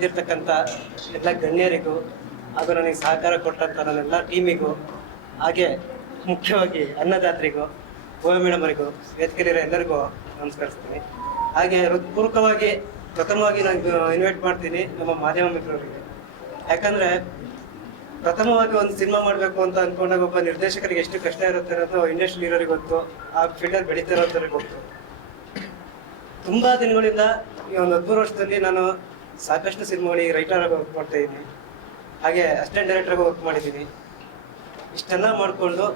ಬಂದಿರತಕ್ಕಂಥ ಎಲ್ಲ ಗಣ್ಯರಿಗೂ ಹಾಗೂ ನನಗೆ ಸಹಕಾರ ಕೊಟ್ಟಂಥ ನನ್ನೆಲ್ಲ ಟೀಮಿಗೂ, ಹಾಗೆ ಮುಖ್ಯವಾಗಿ ಅನ್ನದಾತರಿಗೂ, ಓವಿ ಮೇಡಮ್ ಅವರಿಗೂ, ವೇದಿಕೆಯಲ್ಲಿರೋ ಎಲ್ಲರಿಗೂ ನಮಸ್ಕರಿಸ್ತೀನಿ. ಹಾಗೆ ಹೃತ್ಪೂರ್ವಕವಾಗಿ ಪ್ರಥಮವಾಗಿ ನಾನು ಇನ್ವೈಟ್ ಮಾಡ್ತೀನಿ ನಮ್ಮ ಮಾಧ್ಯಮ ಮಿತ್ರರಿಗೆ. ಯಾಕಂದರೆ ಪ್ರಥಮವಾಗಿ ಒಂದು ಸಿನಿಮಾ ಮಾಡಬೇಕು ಅಂತ ಅಂದ್ಕೊಂಡಾಗ ಒಬ್ಬ ನಿರ್ದೇಶಕರಿಗೆ ಎಷ್ಟು ಕಷ್ಟ ಇರುತ್ತೆ ಅನ್ನೋದು ಇಂಡಸ್ಟ್ರಿ ಇರೋರಿಗೆ ಗೊತ್ತು, ಆ ಫೀಲ್ಡಲ್ಲಿ ಬೆಳೀತಾ ಇರೋರಿಗೆ ಗೊತ್ತು. ತುಂಬ ದಿನಗಳಿಂದ ಈ ಒಂದು 13 ವರ್ಷದಲ್ಲಿ ನಾನು ಸಾಕಷ್ಟು ಸಿನಿಮಾಗಳಿಗೆ ರೈಟರ್ ಆಗಿ ವರ್ಕ್ ಮಾಡ್ತಾ ಇದ್ದೀನಿ, ಹಾಗೆ ಅಸಿಸ್ಟೆಂಟ್ ಡೈರೆಕ್ಟರ್ ಆಗಿ ವರ್ಕ್ ಮಾಡಿದ್ದೀನಿ. ಇಷ್ಟೆಲ್ಲ ಮಾಡಿಕೊಂಡು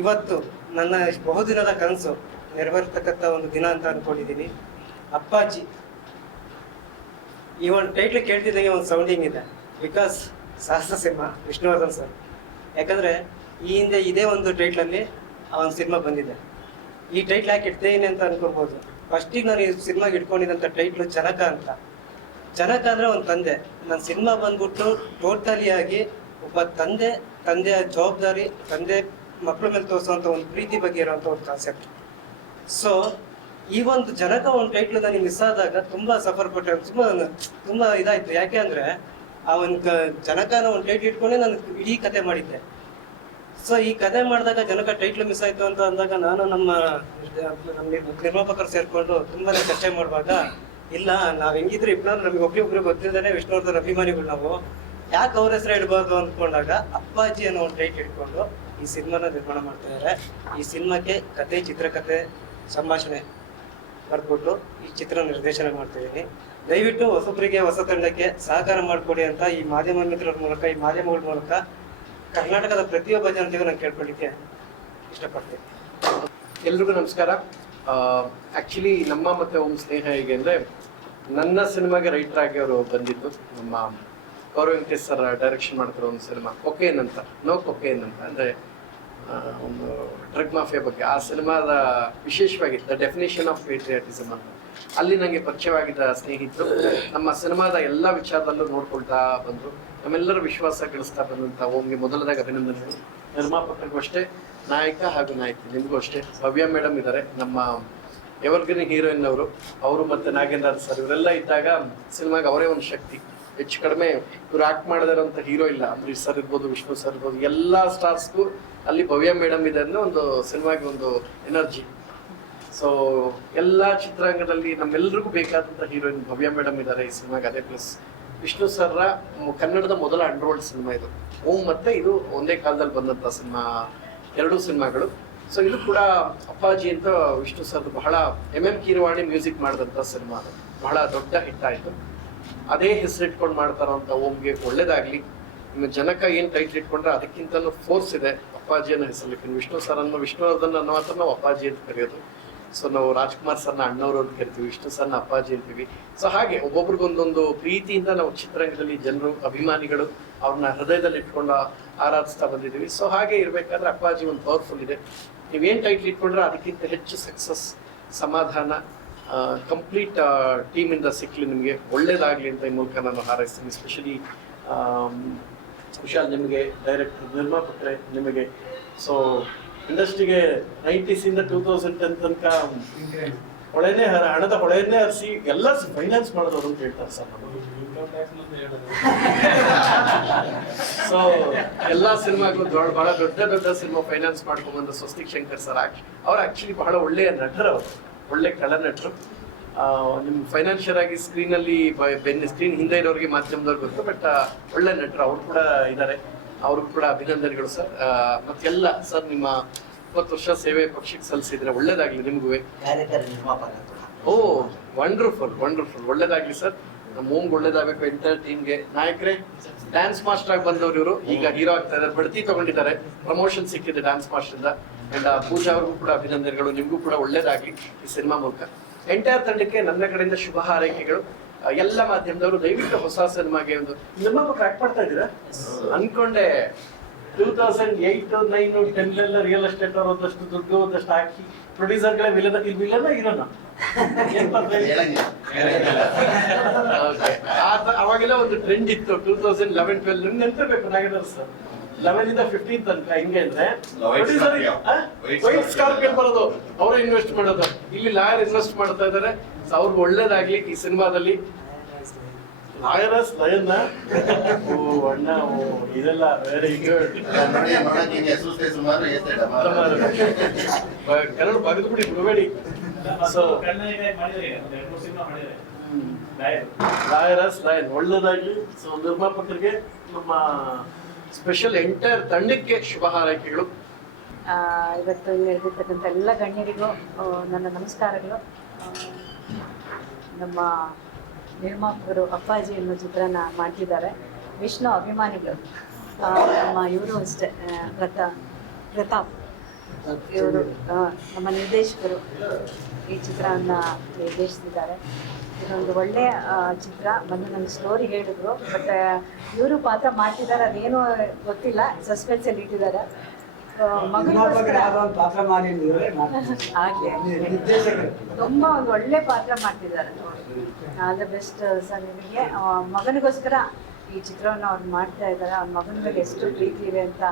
ಇವತ್ತು ನನ್ನ ಬಹುದಿನದ ಕನಸು ನೆರವೇರ್ತಕ್ಕಂಥ ಒಂದು ದಿನ ಅಂತ ಅಂದ್ಕೊಂಡಿದ್ದೀನಿ. ಅಪ್ಪಾಜಿ ಈ ಒಂದು ಟೈಟ್ಲ್ ಕೇಳ್ತಿದ್ದಂಗೆ ಒಂದು ಸೌಂಡಿಂಗ್ ಇದೆ, ಬಿಕಾಸ್ ಸಾಹಸ ಸಿನಿಮಾ ವಿಷ್ಣುವರ್ಧನ್ ಸರ್. ಯಾಕಂದರೆ ಈ ಹಿಂದೆ ಇದೇ ಒಂದು ಟೈಟ್ಲಲ್ಲಿ ಆ ಒಂದು ಸಿನಿಮಾ ಬಂದಿದೆ. ಈ ಟೈಟ್ಲ್ ಯಾಕೆ ಇಡ್ತೇನೆ ಅಂತ ಅನ್ಕೊಳ್ಬೋದು. ಫಸ್ಟಿಗೆ ನಾನು ಈ ಸಿನಿಮಾಗೆ ಇಟ್ಕೊಂಡಿದ್ದಂಥ ಟೈಟ್ಲು ಜನಕ ಅಂತ. ಜನಕ ಅಂದರೆ ಒಂದು ತಂದೆ. ನನ್ನ ಸಿನಿಮಾ ಬಂದ್ಬಿಟ್ಟು ಟೋಟಲಿ ಆಗಿ ಒಬ್ಬ ತಂದೆಯ ಜವಾಬ್ದಾರಿ, ತಂದೆ ಮಕ್ಕಳ ಮೇಲೆ ತೋರಿಸುವಂಥ ಒಂದು ಪ್ರೀತಿ ಬಗ್ಗೆ ಇರುವಂಥ ಒಂದು ಕಾನ್ಸೆಪ್ಟ್. ಸೊ ಈ ಒಂದು ಜನಕ ಒಂದು ಟೈಟ್ಲು ನನಗೆ ಮಿಸ್ ಆದಾಗ ತುಂಬ ಸಫರ್ ಪಟ್ಟೆ, ತುಂಬ ಇದಾಯಿತು. ಯಾಕೆ ಅಂದರೆ ಆ ಒಂದು ಜನಕನ ಒಂದು ಟೈಟ್ಲ್ ಇಟ್ಕೊಂಡೆ ನಾನು ಇಡೀ ಕತೆ ಮಾಡಿದ್ದೆ. ಸೊ ಈ ಕತೆ ಮಾಡಿದಾಗ ಜನಕ ಟೈಟ್ಲ್ ಮಿಸ್ ಆಯಿತು ಅಂತ ಅಂದಾಗ ನಾನು ನಮ್ಮ ನಿರ್ಮಾಪಕರು ಸೇರಿಕೊಂಡು ತುಂಬಾ ಚರ್ಚೆ ಮಾಡುವಾಗ, ಇಲ್ಲ ನಾವು ಹೆಂಗಿದ್ರು ಇಬ್ಬರು ನಮಗೆ ಒಬ್ಬರಿಗೊಬ್ರು ಗೊತ್ತಿದ್ದಾನೆ ವಿಷ್ಣುವರ್ಧನ್ ಅಭಿಮಾನಿಗಳು, ನಾವು ಯಾಕೆ ಅವ್ರ ಹೆಸರು ಇಡಬಾರ್ದು ಅಂದ್ಕೊಂಡಾಗ ಅಪ್ಪಾಜಿ ಅನ್ನೋ ಒಂದು ಟೈಟ್ಲ್ ಇಟ್ಕೊಂಡು ಈ ಸಿನಿಮಾನ ನಿರ್ಮಾಣ ಮಾಡ್ತಿದ್ದಾರೆ. ಈ ಸಿನಿಮಾಕ್ಕೆ ಕತೆ, ಚಿತ್ರಕಥೆ, ಸಂಭಾಷಣೆ ಬರೆದ್ಬಿಟ್ಟು ಈ ಚಿತ್ರ ನಿರ್ದೇಶನ ಮಾಡ್ತಿದ್ದೀನಿ. ದಯವಿಟ್ಟು ಹೊಸಬರಿಗೆ, ಹೊಸ ತಂಡಕ್ಕೆ ಸಹಕಾರ ಮಾಡಿಕೊಡಿ ಅಂತ ಈ ಮಾಧ್ಯಮ ಮಿತ್ರರ ಮೂಲಕ, ಈ ಮಾಧ್ಯಮಗಳ ಮೂಲಕ ಕರ್ನಾಟಕದ ಪ್ರತಿಯೊಬ್ಬ ಜನತೆಗೂ ನಾನು ಕೇಳ್ಕೊಳ್ಳಿಕ್ಕೆ ಇಷ್ಟಪಡ್ತೀನಿ. ಎಲ್ರಿಗೂ ನಮಸ್ಕಾರ. ಆ್ಯಕ್ಚುಲಿ ನಮ್ಮ ಮತ್ತೆ ಓಂ ಸ್ನೇಹ ಹೇಗೆ ಅಂದರೆ, ನನ್ನ ಸಿನಿಮಾಗೆ ರೈಟರ್ ಆಗಿ ಅವರು ಬಂದಿದ್ದು ನಮ್ಮ ಗೌರವ್ ವೆಂಕಟೇಶ್ ಸರ್ ಡೈರೆಕ್ಷನ್ ಮಾಡ್ತಿರೋ ಒಂದು ಸಿನಿಮಾ ಕೊಕೇನ್ ಅಂತ, ನೋ ಕೊಕೇನ್ ಅಂತ, ಅಂದರೆ ಒಂದು ಡ್ರಗ್ ಮಾಫಿಯಾ ಬಗ್ಗೆ. ಆ ಸಿನಿಮಾದ ವಿಶೇಷವಾಗಿ ದ ಡೆಫಿನೇಷನ್ ಆಫ್ ಪೇಟ್ರಿಯಾಟಿಸಮ್ ಅಂತ ಅಲ್ಲಿ ನನಗೆ ಪರಿಚಯವಾಗಿದ್ದ ಸ್ನೇಹಿತರು ನಮ್ಮ ಸಿನಿಮಾದ ಎಲ್ಲ ವಿಚಾರದಲ್ಲೂ ನೋಡ್ಕೊಳ್ತಾ ಬಂದರು. ನಮ್ಮೆಲ್ಲರ ವಿಶ್ವಾಸ ಗಳಿಸ್ತಾ ಬಂದಂಥ ಓಮ್ಗೆ ಮೊದಲದಾಗಿ ಅಭಿನಂದನೆಗಳು. ನಿರ್ಮಾಪಕರಿಗೂ ಅಷ್ಟೇ, ನಾಯಕ ಹಾಗೂ ನಾಯಕಿ ನಿಮಗೂ ಅಷ್ಟೇ. ಭವ್ಯ ಮೇಡಮ್ ಇದ್ದಾರೆ, ನಮ್ಮ ಎವರ್ಗ್ರೀನ್ ಹೀರೋಯಿನ್ ಅವರು ಮತ್ತು ನಾಗೇಂದ್ರ ಸರ್, ಇವರೆಲ್ಲ ಇದ್ದಾಗ ಸಿನಿಮಾಗೆ ಅವರೇ ಒಂದು ಶಕ್ತಿ. ಹೆಚ್ಚು ಕಡಿಮೆ ಇವ್ರು ಆಕ್ಟ್ ಮಾಡದಿರೋಂಥ ಹೀರೋ ಇಲ್ಲ. ಅಂಬರೀಶ್ ಸರ್ ಇರ್ಬೋದು, ವಿಷ್ಣು ಸರ್ ಇರ್ಬೋದು, ಎಲ್ಲ ಸ್ಟಾರ್ಸ್ಗೂ ಅಲ್ಲಿ ಭವ್ಯ ಮೇಡಮ್ ಇದೆ ಅಂದರೆ ಒಂದು ಸಿನಿಮಾಗೆ ಒಂದು ಎನರ್ಜಿ. ಸೊ ಎಲ್ಲ ಚಿತ್ರಾಂಗದಲ್ಲಿ ನಮ್ಮೆಲ್ಲರಿಗೂ ಬೇಕಾದಂಥ ಹೀರೋಯಿನ್ ಭವ್ಯ ಮೇಡಮ್ ಇದ್ದಾರೆ ಈ ಸಿನಿಮಾಗೆ. ಅದೇ ಪ್ಲಸ್ ವಿಷ್ಣು ಸರ್ರ ಕನ್ನಡದ ಮೊದಲ ಅಂಡರ್ವರ್ಲ್ಡ್ ಸಿನಿಮಾ ಇದು. ಓಂ ಮತ್ತೆ ಇದು ಒಂದೇ ಕಾಲದಲ್ಲಿ ಬಂದಂಥ ಸಿನಿಮಾ, ಎರಡೂ ಸಿನಿಮಾಗಳು. ಸೊ ಇದು ಕೂಡ ಅಪ್ಪಾಜಿ ಅಂತ ವಿಷ್ಣು ಸರ್ ಬಹಳ MM ಕೀರವಾಣಿ ಮ್ಯೂಸಿಕ್ ಮಾಡಿದಂಥ ಸಿನಿಮಾ, ಅದು ಬಹಳ ದೊಡ್ಡ ಹಿಟ್ ಆಯಿತು. ಅದೇ ಹೆಸರಿಟ್ಕೊಂಡು ಮಾಡ್ತಾರಂಥ ಓಮ್ಗೆ ಒಳ್ಳೇದಾಗಲಿ. ನಿಮ್ಮ ಜನಕ ಏನು ಟೈಟ್ಲ್ ಇಟ್ಕೊಂಡ್ರೆ ಅದಕ್ಕಿಂತಲೂ ಫೋರ್ಸ್ ಇದೆ ಅಪ್ಪಾಜಿ ಅನ್ನೋ ಹೆಸರಲ್ಲಿ. ವಿಷ್ಣು ಸರ್ ಅನ್ನೋ, ವಿಷ್ಣುವರ್ಧನ್ ಅನ್ನೋ ಮಾತ್ರ ನಾವು ಅಪ್ಪಾಜಿ ಅಂತ ಕರೆಯೋದು. ಸೊ ನಾವು ರಾಜ್ಕುಮಾರ್ ಸರ್ನ ಅಣ್ಣವರು ಅಂತ ಕರಿತೀವಿ, ವಿಷ್ಣು ಸರ್ನ ಅಪ್ಪಾಜಿ ಅಂತೀವಿ. ಸೊ ಹಾಗೆ ಒಬ್ಬೊಬ್ರಿಗೊಂದೊಂದು ಪ್ರೀತಿಯಿಂದ ನಾವು ಚಿತ್ರರಂಗದಲ್ಲಿ ಜನರು, ಅಭಿಮಾನಿಗಳು ಅವ್ರನ್ನ ಹೃದಯದಲ್ಲಿ ಇಟ್ಕೊಂಡು ಆರಾಧಿಸ್ತಾ ಬಂದಿದ್ದೀವಿ. ಸೊ ಹಾಗೆ ಇರಬೇಕಾದ್ರೆ ಅಪ್ಪಾಜಿ ಒಂದು ಪವರ್ಫುಲ್ ಇದೆ. ನೀವೇನು ಟೈಟ್ಲ್ ಇಟ್ಕೊಂಡ್ರೆ ಅದಕ್ಕಿಂತ ಹೆಚ್ಚು ಸಕ್ಸಸ್, ಸಮಾಧಾನ ಕಂಪ್ಲೀಟ್ ಟೀಮಿಂದ ಸಿಕ್ಕಲಿ, ನಿಮಗೆ ಒಳ್ಳೇದಾಗಲಿ ಅಂತ ಈ ಮೂಲಕ ನಾನು ಹಾರೈಸ್ತೀನಿ. ಎಸ್ಪೆಷಲಿ ಕುಶಾಲ್ ನಿಮಗೆ, ಡೈರೆಕ್ಟರ್, ನಿರ್ಮಾಪಕರೇ ನಿಮಗೆ. ಸೊ ಇಂಡಸ್ಟ್ರಿಗೆ 90s ಇಂದ 2010 ತನಕ ಹಣದ ಹೊಳೆಯನ್ನೇ ಹರಿಸಿ ಎಲ್ಲ ಫೈನಾನ್ಸ್ ಮಾಡೋದು ಅಂತ ಹೇಳ್ತಾರೆ ಸರ್ ನಮಗೆ. ಸೊ ಎಲ್ಲಾ ಸಿನಿಮಾಗೂ ಬಹಳ ದೊಡ್ಡ ಸಿನಿಮಾ ಫೈನಾನ್ಸ್ ಮಾಡ್ಕೊಂಡ್ಬಂದ ಸ್ವಸ್ತಿಕ್ ಶಂಕರ್ ಸರ್, ಅವ್ರು ಆಕ್ಚುಲಿ ಬಹಳ ಒಳ್ಳೆಯ ನಟರು, ಅವರು ಒಳ್ಳೆ ಕಳನಟರು. ನಿಮ್ ಫೈನಾನ್ಷಿಯಲ್ ಆಗಿ ಸ್ಕ್ರೀನಲ್ಲಿ ಸ್ಕ್ರೀನ್ ಹಿಂದೆ ಇರೋರಿಗೆ ಮಾಧ್ಯಮದವ್ರಿಗೆ ಗೊತ್ತು, ಬಟ್ ಒಳ್ಳೆ ನಟರು ಅವ್ರು ಕೂಡ ಇದ್ದಾರೆ. ಅವ್ರಿಗೂ ಕೂಡ ಅಭಿನಂದನೆಗಳು ಸರ್. ಮತ್ತೆಲ್ಲ ಸರ್ ನಿಮ್ಮ 20 ವರ್ಷ ಸೇವೆ ಪಕ್ಷಕ್ಕೆ ಸಲ್ಲಿಸಿದ್ರೆ ಒಳ್ಳೇದಾಗ್ಲಿ ನಿಮ್ಗೂ. ಓ ವಂಡರ್ಫುಲ್, ಒಳ್ಳೇದಾಗ್ಲಿ ಸರ್. ನಮ್ಮ ಓಮ್ಗೆ ಒಳ್ಳೇದಾಗಬೇಕು, ಎಂಟರ್ ಟೀಮ್ಗೆ. ನಾಯಕರೇ, ಡ್ಯಾನ್ಸ್ ಮಾಸ್ಟರ್ ಆಗಿ ಬಂದವರು ಇವರು ಈಗ ಹೀರೋ ಆಗ್ತಾ ಇದ್ದಾರೆ, ಬಡ್ತಿ ತಗೊಂಡಿದ್ದಾರೆ, ಪ್ರಮೋಷನ್ ಸಿಕ್ಕಿದೆ ಡ್ಯಾನ್ಸ್ ಮಾಸ್ಟರ್ ಇಂದ. ಅಂಡ್ ಪೂಜಾ ಅವ್ರಿಗೂ ಕೂಡ ಅಭಿನಂದನೆಗಳು, ನಿಮ್ಗೂ ಕೂಡ ಒಳ್ಳೇದಾಗ್ಲಿ ಈ ಸಿನಿಮಾ ಮೂಲಕ. ಎಂಟೈರ್ ತಂಡಕ್ಕೆ ನನ್ನ ಕಡೆಯಿಂದ ಶುಭ ಹಾರೈಕೆಗಳು. ಎಲ್ಲ ಮಾಧ್ಯಮದವರು ದಯವಿಟ್ಟು ಹೊಸ ಸಿನಿಮಾಗೆ ಒಂದು ನಿರ್ಮಾಪಕ ಆಕ್ಟ್ ಮಾಡ್ತಾ ಇದ್ದೀರಾ ಅನ್ಕೊಂಡೆ. 2008, 9, 10 ರಿಯಲ್ ಎಸ್ಟೇಟ್ ಅವರು ಒಂದಷ್ಟು ದುಡ್ಡು ಒಂದಷ್ಟು ಹಾಕಿ ಪ್ರೊಡ್ಯೂಸರ್ಗಳೇ ವಿಲನ ಇರೋಣ ಅವಾಗೆಲ್ಲ ಒಂದು ಟ್ರೆಂಡ್ ಇತ್ತು. 2011, 12 ನಿಮ್ಗೆ ನೆನಪಿರ್ಬೇಕು ನಾಗೇಂದ್ರ ಸರ್, 11 ಇಂದ 15 ತನಕ ಹಿಂಗೆ ಅಂದ್ರೆ ವೈಟ್ ಸ್ಕಾರ್ಪಿಯನ್ ಬರೋದು, ಅವರೇ ಇನ್ವೆಸ್ಟ್ ಮಾಡೋದು. ಇಲ್ಲಿ ಲಾಯರ್ ಇನ್ವೆಸ್ಟ್ ಮಾಡ್ತಾ ಇದಾರೆ. ಅವ್ರಿಗೆ ಒಳ್ಳೇದಾಗ್ಲಿ ಈ ಸಿನಿಮಾದಲ್ಲಿ. ನಾಗರಾಜ್ ಲಯನ್ನ ಓ ಅಣ್ಣ ಓ ಇದೆಲ್ಲ ವೆರಿ ಗುಡ್ ಕನ್ನಡ ಬಗೆದು ಬಿಡಿ ಬಿಡಬೇಡಿ ಸೊ ನಾಗರಾಜ್ ಲಯನ್ ಒಳ್ಳೆದಾಗಿ ಸೊ ನಿರ್ಮಾಪಕರಿಗೆ ನಮ್ಮ ಸ್ಪೆಷಲ್ ಎಂಟೈರ್ ತಂಡಕ್ಕೆ ಶುಭ ಹಾರೈಕೆಗಳು. ಇವತ್ತು ಇಲ್ಲಿರ್ತಕ್ಕಂಥ ಎಲ್ಲ ಗಣ್ಯರಿಗೂ ನನ್ನ ನಮಸ್ಕಾರಗಳು. ನಮ್ಮ ನಿರ್ಮಾಪಕರು ಅಪ್ಪಾಜಿ ಅನ್ನೋ ಚಿತ್ರನ ಮಾಡ್ತಿದ್ದಾರೆ. ವಿಷ್ಣು ಅಭಿಮಾನಿಗಳು ನಮ್ಮ ಇವರು ಅಷ್ಟೇ ಪ್ರತಾಪ್ ಇವರು ನಮ್ಮ ನಿರ್ದೇಶಕರು ಈ ಚಿತ್ರವನ್ನು ನಿರ್ದೇಶಿಸಿದ್ದಾರೆ. ಇದೊಂದು ಒಳ್ಳೆಯ ಚಿತ್ರ. ಬಂದು ನನಗೆ ಸ್ಟೋರಿ ಹೇಳಿದ್ರು, ಬಟ್ ಇವರು ಪಾತ್ರ ಮಾಡ್ತಿದ್ದಾರೆ ಅದೇನು ಗೊತ್ತಿಲ್ಲ, ಸಸ್ಪೆನ್ಸಲ್ಲಿ ಇಟ್ಟಿದ್ದಾರೆ. ಹಾಗೆ ತುಂಬಾ ಒಂದು ಒಳ್ಳೆ ಪಾತ್ರ ಮಾಡ್ತಿದ್ದಾರೆ. ಆಲ್ ದ ಬೆಸ್ಟ್ ಸರ್ ನಿಮಗೆ. ಮಗನಿಗೋಸ್ಕರ ಈ ಚಿತ್ರವನ್ನು ಅವ್ರು ಮಾಡ್ತಾ ಇದ್ದಾರೆ. ಅವ್ರ ಮಗನ ಮೇಲೆ ಎಷ್ಟು ಪ್ರೀತಿ ಇದೆ ಅಂತ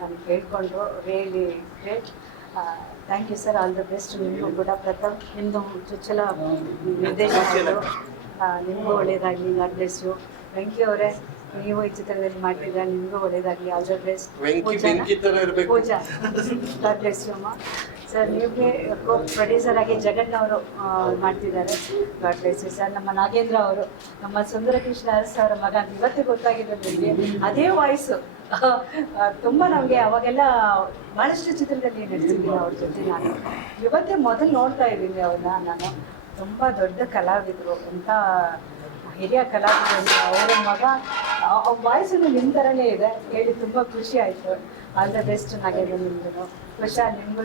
ನಾನು ಕೇಳ್ಕೊಂಡು really great. Thank you sir. All the best ನಿಮಗೂ ಕೂಡ. ಪ್ರಥಮ್ ನಿಮ್ಮದು ಚೊಚ್ಚಲ ನಿರ್ದೇಶಕರು, ನಿಮಗೂ ಒಳ್ಳೇದಾಗಲಿ. God bless you. ವೆಂಕಿ ಅವರೇ, ನೀವು ಈ ಚಿತ್ರದಲ್ಲಿ ಮಾಡ್ತಿದ್ರೆ ನಿಮಗೂ ಒಳ್ಳೇದಾಗಲಿ. All the best. Pooja, God bless you ಅಮ್ಮ. ಸರ್ ನಿಮಗೆ ಕೋ ಪ್ರೊಡ್ಯೂಸರ್ ಆಗಿ ಜಗನ್ ಅವರು ಮಾಡ್ತಿದ್ದಾರೆ. God bless you sir. ನಮ್ಮ ನಾಗೇಂದ್ರ ಅವರು, ನಮ್ಮ ಸುಂದರಕೃಷ್ಣ ಅರಸ್ ಅವರ ಮಗ, ಇವತ್ತೇ ಗೊತ್ತಾಗಿದೆ ನನಗೆ. ಅದೇ ವಾಯ್ಸು ತುಂಬ ನಮಗೆ ಅವಾಗೆಲ್ಲ ಭಾಳಷ್ಟು ಚಿತ್ರದಲ್ಲಿ ನಟಿಸಿದ್ದೀನಿ ಅವ್ರ ಜೊತೆ. ನಾನು ಇವತ್ತೇ ಮೊದಲು ನೋಡ್ತಾ ಇದ್ದೀನಿ ಅವ್ರನ್ನ. ನಾನು ತುಂಬ ದೊಡ್ಡ ಕಲಾವಿದರು, ಎಂಥ ಹಿರಿಯ ಕಲಾವಿದರು. ಅವರ ಮಗ ವಾಯ್ಸನ್ನು ನಿಮ್ಮ ಥರನೇ ಇದೆ. ಹೇಳಿ ತುಂಬ ಖುಷಿ ಆಯಿತು. ಆಲ್ ದ ಬೆಸ್ಟ್ ನಾಗೇಂದ್ರ ನಿಮ್ಗೂ. ಕುಶಾಲ್ ನಿಮ್ಗೂ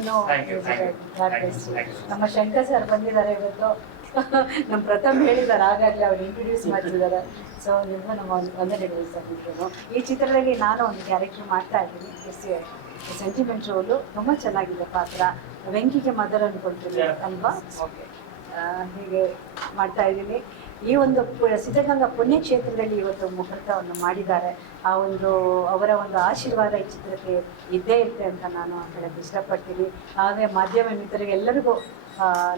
ಗಾಡ್ ಬೆಸ್ಟ್. ನಮ್ಮ ಶಂಕರ್ ಸರ್ ಬಂದಿದ್ದಾರೆ ಇವತ್ತು. ನಮ್ಮ ಪ್ರಥಮ್ ಹೇಳಿದ್ದಾರೆ, ಹಾಗಾಗಿ ಅವ್ರು ಇಂಟ್ರೊಡ್ಯೂಸ್ ಮಾಡ್ತಿದ್ದಾರೆ. ಸೊ ನಿಮಗೂ ನಮ್ಮ ವಂದನೆಗಳು ಸರ್. ನಿಮಗೂ ಈ ಚಿತ್ರದಲ್ಲಿ ನಾನು ಒಂದು ಕ್ಯಾರೆಕ್ಟರ್ ಮಾಡ್ತಾ ಇದ್ದೀನಿ. Sentiment role. ತುಂಬ ಚೆನ್ನಾಗಿದೆ ಪಾತ್ರ. ವೆಂಕಿಗೆ ಮದರ್ ಅಂದ್ಕೊಳ್ತೀನಿ ಅಲ್ವಾ? ಓಕೆ, ಹೀಗೆ ಮಾಡ್ತಾ ಇದ್ದೀನಿ. ಈ ಒಂದು ಸಿದ್ಧಗಂಗಾ ಪುಣ್ಯಕ್ಷೇತ್ರದಲ್ಲಿ ಇವತ್ತು ಮುಹೂರ್ತವನ್ನು ಮಾಡಿದ್ದಾರೆ. ಆ ಒಂದು ಅವರ ಒಂದು ಆಶೀರ್ವಾದ ಈ ಚಿತ್ರಕ್ಕೆ ಇದ್ದೇ ಇರುತ್ತೆ ಅಂತ ನಾನು ಹೇಳಕ್ಕೆ ಇಷ್ಟಪಡ್ತೀನಿ. ಹಾಗೆ ಮಾಧ್ಯಮ ಮಿತ್ರರಿಗೆ ಎಲ್ಲರಿಗೂ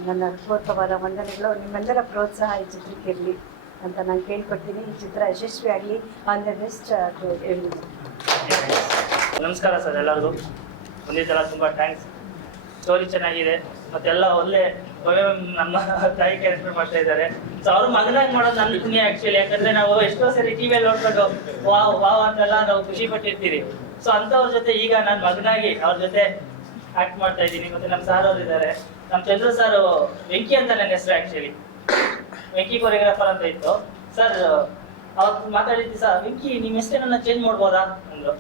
ನನ್ನ ಹೃತ್ಪೂರ್ವಕವಾದ ವಂದನೆಗಳು. ನಿಮ್ಮೆಲ್ಲರ ಪ್ರೋತ್ಸಾಹ ಈ ಚಿತ್ರಕ್ಕೆ ಇರಲಿ ಅಂತ ನಾನು ಕೇಳ್ಕೊಡ್ತೀನಿ. ಈ ಚಿತ್ರ ಯಶಸ್ವಿಯಾಗಲಿ. All the best to every. ನಮಸ್ಕಾರ ಸರ್ ಎಲ್ಲರಿಗೂ. ಒಂದೇ ತುಂಬ ಥ್ಯಾಂಕ್ಸ್. ಸ್ಟೋರಿ ಚೆನ್ನಾಗಿದೆ, ಮತ್ತೆಲ್ಲ ಒಳ್ಳೆ ನಮ್ಮ ತಾಯಿ ಕ್ಯಾರೆಕ್ಟರ್ ಮಾಡ್ತಾ ಇದ್ದಾರೆ. ಸೊ ಅವ್ರ ಮಗನಾಗಿ ಮಾಡೋದು ನನ್ನ ಪುಣ್ಯ ಆ್ಯಕ್ಚುಲಿ. ಯಾಕಂದರೆ ನಾವು ಎಷ್ಟೋ ಸರಿ ಟಿವಿಯಲ್ಲಿ ನೋಡ್ಕೊಂಡು ವಾವ್ ಅಂತೆಲ್ಲ ನಾವು ಖುಷಿ ಪಟ್ಟಿರ್ತೀರಿ. ಸೊ ಅಂಥವ್ರ ಜೊತೆ ಈಗ ನಾನು ಮಗನಾಗಿ ಅವ್ರ ಜೊತೆ ಆ್ಯಕ್ಟ್ ಮಾಡ್ತಾ ಇದ್ದೀನಿ. ಮತ್ತು ನಮ್ಮ ಸಾರ್ ಅವ್ರು ಇದ್ದಾರೆ. ನಮ್ಮ ಚಂದ್ರ ಸರ್, ವೆಂಕಿ ಅಂತ ನನ್ನ ಹೆಸರು ಆ್ಯಕ್ಚುಲಿ. ವೆಂಕಿ ಕೊರಿಯೋಗ್ರಾಫರ್ ಅಂತ ಇತ್ತು ಸರ್. ಅವತ್ತು ಮಾತಾಡಿದ್ವಿ, ಸರ್ ವೆಂಕಿ ನಿಮ್ಮ ಹೆಸರನ್ನ ಚೇಂಜ್ ಮಾಡ್ಬೋದಾ ಅಂದರು.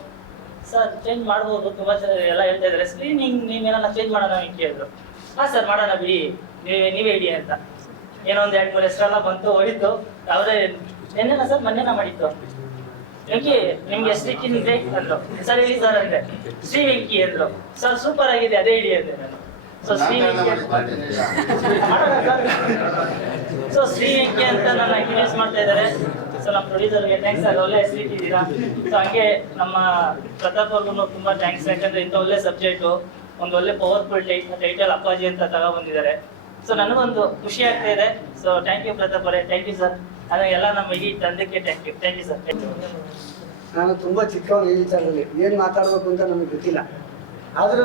ಸರ್ ಚೇಂಜ್ ಮಾಡ್ಬೋದು, ತುಂಬ ಜನ ಎಲ್ಲ ಹೇಳ್ತಾ ಇದ್ದಾರೆ. ಸ್ಕ್ರೀನಿಂಗ್ ನೀವೇನ ಚೇಂಜ್ ಮಾಡೋಣ ವೆಂಕಿ ಅಂದರು. ಹಾಂ ಸರ್ ಮಾಡೋಣ ಬಿಡಿ, ನೀವೇ ಇಡಿ ಅಂತ. ಏನೋ ಒಂದು 2-3 ಹೆಸರೆಲ್ಲ ಬಂತು, ಹೋಗಿತ್ತು. ಅವರೇ ನೆನ್ನೆನ ಸರ್ ಮೊನ್ನೆನ ಮಾಡಿತ್ತು. ವೆಂಕಿ ನಿಮ್ಗೆ ಎಷ್ಟು ಇಕ್ಕಿದ್ರೆ ಅಂದ್ರು. ಸರ್ ಹೇಳಿ ಸರ್ ಅಂದೆ. ಶ್ರೀ ವೆಂಕಿ ಅಂದ್ರು. ಸರ್ ಸೂಪರ್ ಆಗಿದೆ, ಅದೇ ಇಡಿ ಅಂದೆ ನಾನು. ಸೊ ಶ್ರೀ ವೆಂಕಿ ಸೊ ಶ್ರೀ ವೆಂಕಿ ಅಂತ ನನ್ನ ಇಂಟ್ರೊಡ್ಯೂಸ್ ಮಾಡ್ತಾ ಇದ್ದಾರೆ. ಸೊ ನಮ್ಮ ಪ್ರೊಡ್ಯೂಸರ್ಗೆ ಥ್ಯಾಂಕ್ಸ್ ಸರ್, ಒಳ್ಳೆ ಹೆಸರು ಇಟ್ಟಿದ್ದೀರಾ. ಸೊ ಹಂಗೆ ನಮ್ಮ ಪ್ರತಾಪ್ ಅವ್ರಿಗೂ ತುಂಬ ಥ್ಯಾಂಕ್ಸ್. ಯಾಕಂದ್ರೆ ಇಂಥ ಒಳ್ಳೆ ಸಬ್ಜೆಕ್ಟು, ಒಂದು ಒಳ್ಳೆ ಪವರ್ಫುಲ್ ಟೈಟಲ್ ಅಪ್ಪಾಜಿ ಅಂತ ತಗೊಬಂದಿದ್ದಾರೆ. ಸೊ ನನಗೊಂದು ಖುಷಿ ಆಗ್ತಾ ಇದೆ. ಸೊ ಥ್ಯಾಂಕ್ ಯು ಪ್ರತಾಪ್ ಅವರೇ, ಥ್ಯಾಂಕ್ ಯು ಸರ್. ಅದೇ ಎಲ್ಲ ನಮ್ಮ ಇಡೀ ತಂಡಕ್ಕೆ ಥ್ಯಾಂಕ್ ಯು ಸರ್. ನಾನು ತುಂಬ ಚಿಕ್ಕವನು ಈ ವಿಚಾರದಲ್ಲಿ ಏನು ಮಾತಾಡಬೇಕು ಅಂತ ನಮಗೆ ಗೊತ್ತಿಲ್ಲ. ಆದ್ರೂ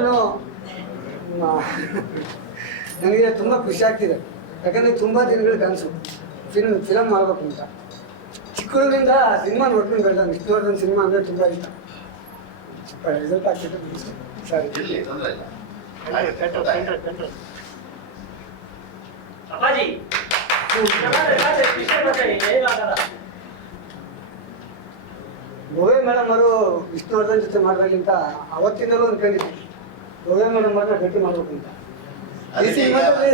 ನನಗೆ ತುಂಬ ಖುಷಿ ಆಗ್ತಿದೆ. ಯಾಕಂದರೆ ತುಂಬ ದಿನಗಳ ಕನಸು ಫಿಲಮ್ ಮಾಡಬೇಕು ಅಂತ. ಚಿಕ್ಕದ್ರಿಂದ ಸಿನಿಮಾ ನೋಡ್ಕೊಂಡು ಬೆಳೆದ. ವಿಷ್ಣುವರ್ಧನ್ ಸಿನಿಮಾ ಅಂದರೆ ತುಂಬ ಇಷ್ಟ. ರಿಸಲ್ಟ್ ಆಗ್ತಿತ್ತು ಸರಿ. ಅಪ್ಪಾಜಿ ಗೋವೆ ಮೇಡಮ್ ಅವರು ವಿಷ್ಣುವರ್ಧನ್ ಜೊತೆ ಮಾಡಿದಾಗಿಂತ ಅವತ್ತಿನಲ್ಲೂ ಅನ್ಕೊಂಡಿದ್ವಿ ಗೋವೆ ಮೇಡಮ್ ಮಾತ್ರ ಭೇಟಿ ಮಾಡ್ಬೇಕು ಅಂತ. ಈ ಸಿನಿಮಾದಲ್ಲಿ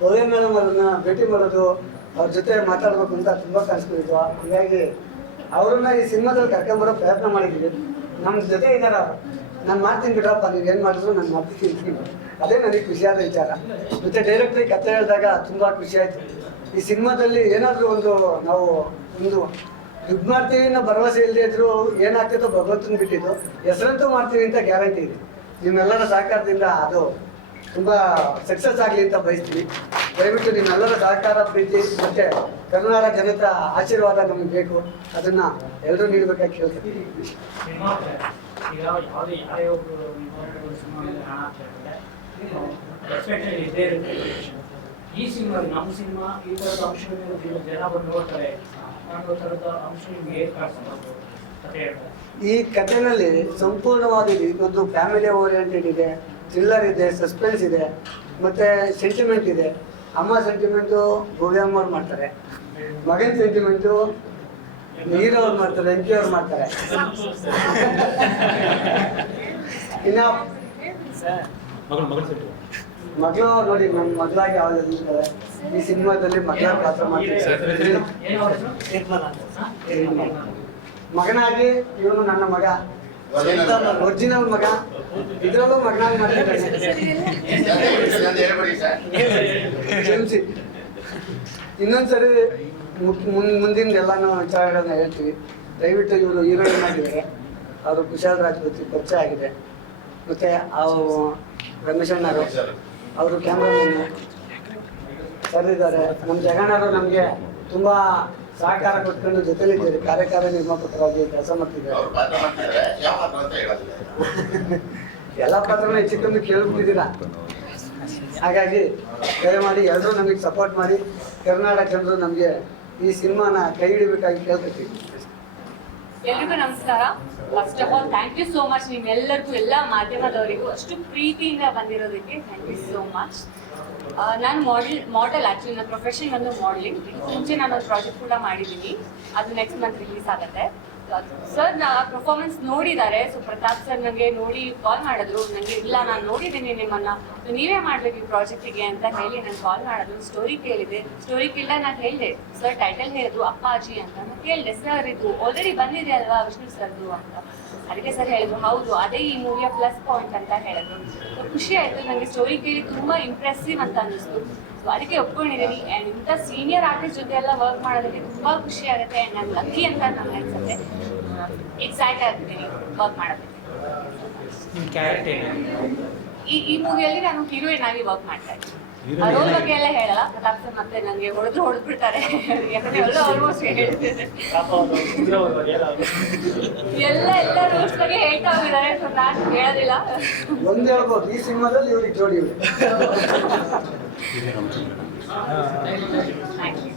ಗೋವೆ ಮೇಡಮ್ ಅವ್ರನ್ನ ಭೇಟಿ ಮಾಡೋದು, ಅವ್ರ ಜೊತೆ ಮಾತಾಡ್ಬೇಕು ಅಂತ ತುಂಬ ಕನಸ್ಕೊಂಡಿದ್ವು. ಹಾಗಾಗಿ ಅವ್ರನ್ನ ಈ ಸಿನಿಮಾದಲ್ಲಿ ಕರ್ಕೊಂಬರೋ ಪ್ರಯತ್ನ ಮಾಡಿದ್ದೀವಿ. ನಮ್ಮ ಜೊತೆ ಇದ್ದಾರೆ ಅವರು. ನಾನು ಮಾಡ್ತೀನಿ ಬಿಡಪ್ಪ, ನೀವು ಏನು ಮಾಡಿದ್ರು ನಾನು ಮಾಡ್ತೀನಿ. ಅದೇ ನನಗೆ ಖುಷಿಯಾದ ವಿಚಾರ. ಮತ್ತು ಡೈರೆಕ್ಟ್ರಿ ಕಥೆ ಹೇಳಿದಾಗ ತುಂಬ ಖುಷಿ ಆಯಿತು. ಈ ಸಿನಿಮಾದಲ್ಲಿ ಏನಾದರೂ ಒಂದು ನಾವು ಒಂದು ದುಡ್ಡು ಮಾಡ್ತೀವಿ ಅನ್ನೋ ಭರವಸೆ ಇಲ್ಲದೆ ಇದ್ರು ಏನಾಗ್ತೈತೋ ಭಗವಂತನ ಬಿಟ್ಟಿದ್ದು, ಹೆಸರಂತೂ ಮಾಡ್ತೀವಿ ಅಂತ ಗ್ಯಾರಂಟಿ ಇದೆ. ನಿಮ್ಮೆಲ್ಲರ ಸಹಕಾರದಿಂದ ಅದು ತುಂಬ ಸಕ್ಸಸ್ ಆಗಲಿ ಅಂತ ಬಯಸ್ತೀನಿ. ದಯವಿಟ್ಟು ನಿಮ್ಮೆಲ್ಲರ ಸಹಕಾರ, ಪ್ರೀತಿ ಮತ್ತು ಕರುನಾಡ ಜನರ ಆಶೀರ್ವಾದ ನಮಗೆ ಬೇಕು. ಅದನ್ನು ಎಲ್ಲರೂ ನೀಡಬೇಕಾಗಿ ಕೇಳ್ತೀನಿ. ಈಗ ಯಾವುದೇ ಯಾರೇ ಒಬ್ಬರು ಸಿನಿಮಾದಲ್ಲಿ ಹಣ ಹಾಕ್ತಾರೆ ಎಕ್ಸ್ಪೆಕ್ಟೆಡ್ ಇದ್ದೇ ಇರುತ್ತೆ. ಈ ಸಿನಿಮಾ ನಮ್ಮ ಸಿನಿಮಾ ಈ ಥರದ ಅಂಶಗಳು ಜನ ಬಂದು ನೋಡ್ತಾರೆ ಅನ್ನೋ ಥರದ ಅಂಶ ನಿಮ್ಗೆ ಹೇಗೆ ಕಾಣಿಸ್ಬೋದು ಅಂತ ಹೇಳ್ತಾರೆ. ಈ ಕಥೆನಲ್ಲಿ ಸಂಪೂರ್ಣವಾದ ಇದೊಂದು ಫ್ಯಾಮಿಲಿ ಓರಿಯೆಂಟೆಡ್ ಇದೆ, ಥ್ರಿಲ್ಲರ್ ಇದೆ, ಸಸ್ಪೆನ್ಸ್ ಇದೆ, ಮತ್ತೆ ಸೆಂಟಿಮೆಂಟ್ ಇದೆ. ಅಮ್ಮ ಸೆಂಟಿಮೆಂಟು ಭವ್ಯಮ್ಮ ಅವ್ರು ಮಾಡ್ತಾರೆ, ಮಗನ ಸೆಂಟಿಮೆಂಟು ಹೀರೋ ಅವ್ರು ಮಾಡ್ತಾರೆ, ಎಂಕಿ ಅವ್ರು ಮಾಡ್ತಾರೆ. ಇನ್ನ ಮಗಳು ನೋಡಿ, ನಮ್ಮ ಮಗಳಾಗಿ ಯಾವ್ದು ಇರ್ತಾರೆ ಈ ಸಿನಿಮಾದಲ್ಲಿ ಮಗಳ ಪಾತ್ರ ಮಾಡ್ತಾರೆ. ಮಗನಾಗಿ ಇವನು ನನ್ನ ಮಗ, ಒರಿಜಿನಲ್ ಮಗ, ಇದ್ರಲ್ಲೂ ಮಗನಾಗಿ ಮಾಡ್ತಿದ್ದಾನೆ. ಕ್ಷಮಿಸಿ. ಇನ್ನೊಂದ್ಸರಿ ಮುಂದಿನ ಎಲ್ಲಾನು ವಿಚಾರಗಳನ್ನ ಹೇಳ್ತೀವಿ. ದಯವಿಟ್ಟು ಇವರು ಹೀರೋಯಿನ್ ಆಗಿದ್ದಾರೆ, ಅವರು ಕುಶಾಲ್ ರಾಜ್ಪೂತ್ ಪರಿಚಯ ಆಗಿದೆ. ಮತ್ತೆ ರಮೇಶ್ ಅಣ್ಣರು ಅವರು ಕ್ಯಾಮ್ರಾಮನ್ ಸರ್ ಇದ್ದಾರೆ. ನಮ್ಮ ಜಗಣ್ಣರು ನಮಗೆ ತುಂಬಾ ಸಹಕಾರ ಕೊಟ್ಕೊಂಡು ಜೊತೆಲಿದ್ದಾರೆ, ಕಾರ್ಯಕಾರಿ ನಿರ್ಮಾಪಕರಾಗಿ ಕೆಲಸ ಮಾಡ್ತಿದ್ದಾರೆ. ಎಲ್ಲ ಪಾತ್ರನ ಹೆಚ್ಚು ಕಮ್ಮಿ ಕೇಳ್ಬಿಟ್ಟಿದ್ದೀರಾ. ಹಾಗಾಗಿ ದಯಮಾಡಿ ಎಲ್ಲರೂ ನಮಗೆ ಸಪೋರ್ಟ್ ಮಾಡಿ, ಕರ್ನಾಟಕ ಜನರು ನಮಗೆ ಈ ಸಿನಿಮಾನ ಕೈ ಹಿಡಿಬೇಕಾಗಿ ಕೇಳ್ಕೊತೀವಿ. ಎಲ್ರಿಗೂ ನಮಸ್ಕಾರ. First of all thank you so much ನಿಮ್ಮೆಲ್ಲರಿಗೂ, ಎಲ್ಲ ಮಾಧ್ಯಮದವರಿಗೂ ಅಷ್ಟು ಪ್ರೀತಿಯಿಂದ ಬಂದಿರೋದಕ್ಕೆ ಥ್ಯಾಂಕ್ ಯು ಸೋ ಮಚ್. ನಾನು ಮಾಡೆಲ್ ಆ್ಯಕ್ಚುಲಿ ನನ್ನ ಪ್ರೊಫೆಷನ್ ಒಂದು ಮಾಡಲಿಂಗ್. ಮುಂಚೆ ನಾನು ಒಂದು ಪ್ರಾಜೆಕ್ಟ್ ಕೂಡ ಮಾಡಿದ್ದೀನಿ, ಅದು ನೆಕ್ಸ್ಟ್ ಮಂತ್ ರಿಲೀಸ್ ಆಗುತ್ತೆ. ಸರ್ ಪರ್ಫಾರ್ಮೆನ್ಸ್ ನೋಡಿದ್ದಾರೆ. ಸೊ ಪ್ರತಾಪ್ ಸರ್ ನನಗೆ ನೋಡಿ ಕಾಲ್ ಮಾಡಿದ್ರು, ನನಗೆ ಇಲ್ಲ ನಾನು ನೋಡಿದ್ದೀನಿ ನಿಮ್ಮನ್ನ, ನೀವೇ ಮಾಡ್ಬೇಕು ಈ ಪ್ರಾಜೆಕ್ಟಿಗೆ ಅಂತ ಹೇಳಿ ನಾನು ಕಾಲ್ ಮಾಡಿದ್ರು. ಸ್ಟೋರಿ ಕೇಳಿದೆ, ಸ್ಟೋರಿ ಕೇಳಿದಾಗ ನಾನು ಹೇಳಿದೆ, ಸರ್ ಟೈಟಲ್ ಹೇಳಿದ್ರು ಅಪ್ಪಾಜಿ ಅಂತ. ನಾನು ಕೇಳಿದೆ, ಸರ್ ಇದು ಆಲ್ರೆಡಿ ಬಂದಿದೆ ಅಲ್ವಾ ವಿಷ್ಣು ಸರ್ದು ಅಂತ. ಅದಕ್ಕೆ ಸರ್ ಹೇಳಿದ್ರು ಹೌದು, ಅದೇ ಈ ಮೂವಿಯ ಪ್ಲಸ್ ಪಾಯಿಂಟ್ ಅಂತ ಹೇಳಿದ್ರು. ಸೊ ಖುಷಿ ಆಯಿತು ನನಗೆ, ಸ್ಟೋರಿ ಕೇಳಿ ತುಂಬ ಇಂಪ್ರೆಸಿವ್ ಅಂತ ಅನ್ನಿಸ್ತು. ಸೊ ಅದಕ್ಕೆ ಒಪ್ಕೊಂಡಿದ್ದೀನಿ. ಆ್ಯಂಡ್ ಇಂಥ ಸೀನಿಯರ್ ಆರ್ಟಿಸ್ಟ್ ಜೊತೆ ಎಲ್ಲ ವರ್ಕ್ ಮಾಡೋದಕ್ಕೆ ತುಂಬ ಖುಷಿ ಆಗುತ್ತೆ. ಆ್ಯಂಡ್ ನಾನು ಲಕ್ಕಿ ಅಂತ ನನಗೆ ಅನ್ಸುತ್ತೆ. ಎಕ್ಸೈಟ್ ಆಗ್ತಿದ್ದೀನಿ ವರ್ಕ್ ಮಾಡೋದಕ್ಕೆ. ಈ ಮೂವಿಯಲ್ಲಿ ನಾನು ಹೀರೋಯಿನ್ ಆಗಿ ವರ್ಕ್ ಮಾಡ್ತಾ ಇದ್ದೀನಿ. ರೋಲ್ ಬಗ್ಗೆ ಎಲ್ಲ ಹೇಳಲ್ಲ, ಪ್ರತಾಪ್ ಸರ್ ಮತ್ತೆ ನನಗೆ ಹೊಡೆದ್ಬಿಡ್ತಾರೆ. ಯಾಕಂದ್ರೆ ಎಲ್ಲ ಆಲ್ಮೋಸ್ಟ್ ಹೇಳ್ತಿದ್ದಾರೆ, ಎಲ್ಲ ರೂಲ್ಸ್ ಬಗ್ಗೆ ಹೇಳ್ತಾ ಹೋಗಿದ್ದಾರೆ. ಸೊ ನಾನು ಹೇಳೋದಿಲ್ಲ. ಒಂದ್ ಹೇಳ್ಬೋದು, ಈ ಸಿನಿಮಾದಲ್ಲಿ ಇವ್ರಿಗೆ ಜೋಡಿ ಇವ್ರು. Thank you.